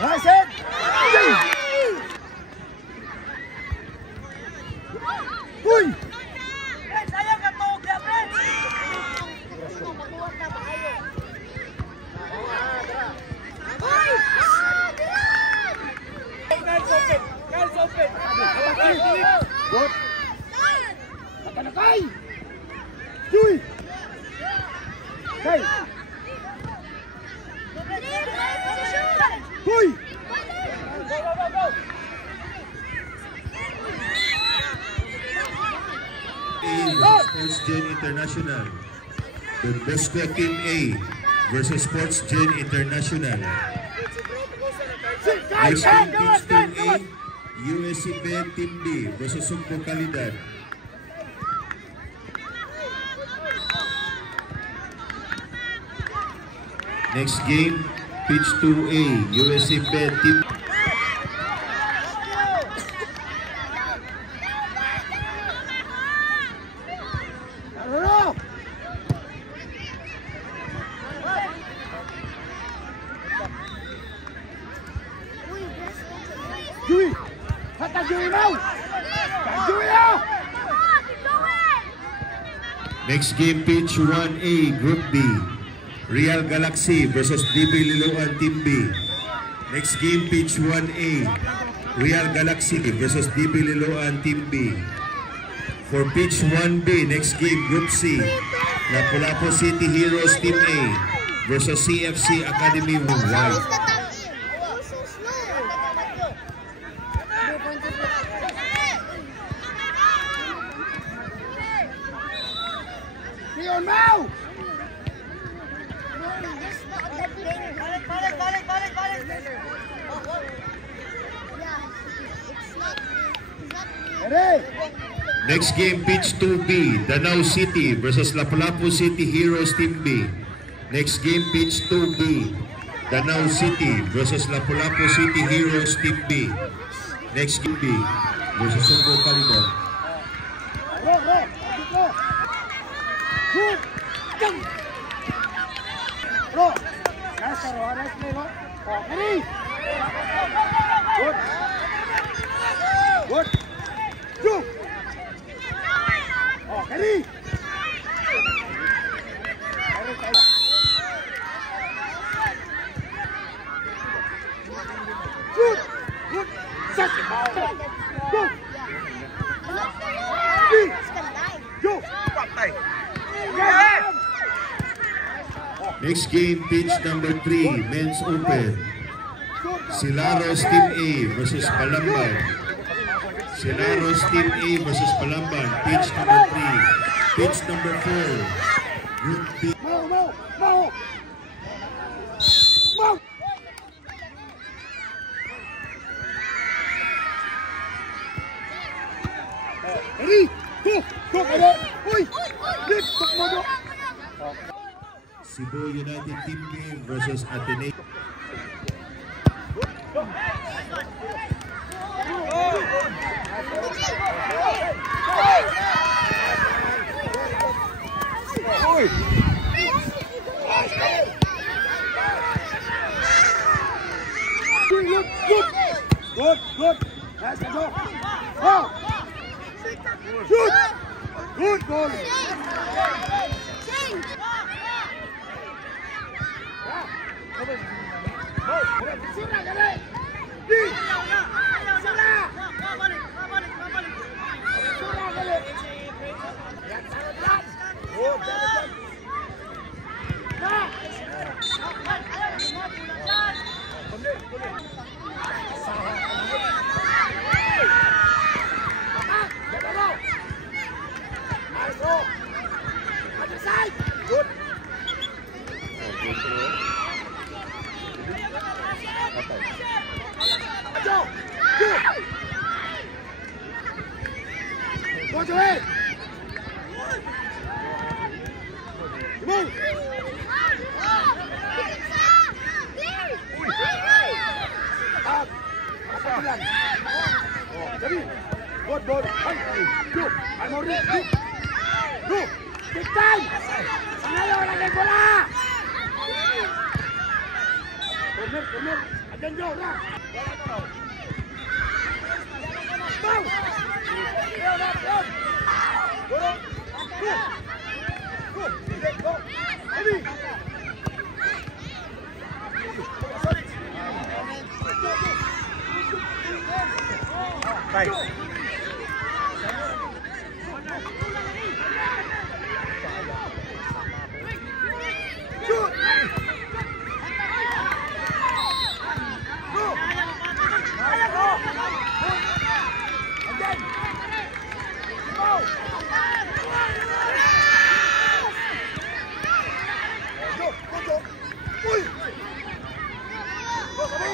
Nice hit! Uy! Sayang ka to, Gabriel! Guys, open! Good! Nakanakay! Uy! Kay! Uy! Go! Sports Gen International. The Bosco Team A versus Sports Gen International. Next game, Pitch Team A, USCB Team B versus Sugbo Calidad. Next game, Pitch 2A, USCB Team Dewey! Hata Dewey now! Dewey now! Next game, Pitch 1A, Group B. Real Galaxy versus DB Liloan Team B. Next game, Pitch 1A, Real Galaxy versus DB Liloan Team B. For Pitch 1B, next game, Group C. Lapu-Lapu City Heroes Team A versus CFC Academy White. Now! Next game, Pitch 2B, Danau City versus Lapu-Lapu City Heroes Team B. Next game, Pitch 2B, Danau City versus Lapu-Lapu City Heroes Team B. Next game B versus Sugbo Calidad. Good! Bro! Nasa Rojas nilo. Okay! Good! Good! Two! Okay! Good! Good! Set! Go! Go! Patay! Next game, Pitch number 3, Men's Open. Silaros Team A versus Palamban. Silaros Team A versus Palamban. Pitch number 3. Pitch number 4. Group B. Mau! Ready? Go! Uy! Flip! Tukmodo! Cebu United Team B versus Ateneo. Good! Let's go! Go! Shoot! Good goal! Good. Go to it. Move. Good ball. Go. I'm already. Go. Big time. Sanalo lagi bola. Then go, now. Go. Go. Ready. Right. Shoot. Go. Again. Go. Go. Uy. Go, sabi.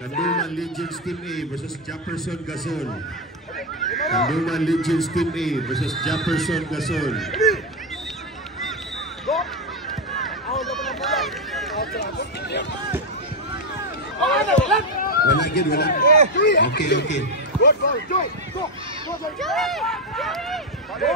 Kanduman Legends Team A versus Jefferson Gasol. Kanduman Legends Team A versus Jefferson Gasol. Go. Out of the ball. Wala gid, wala. Okay. Good ball, Joy. Go. Go, Joy. Go.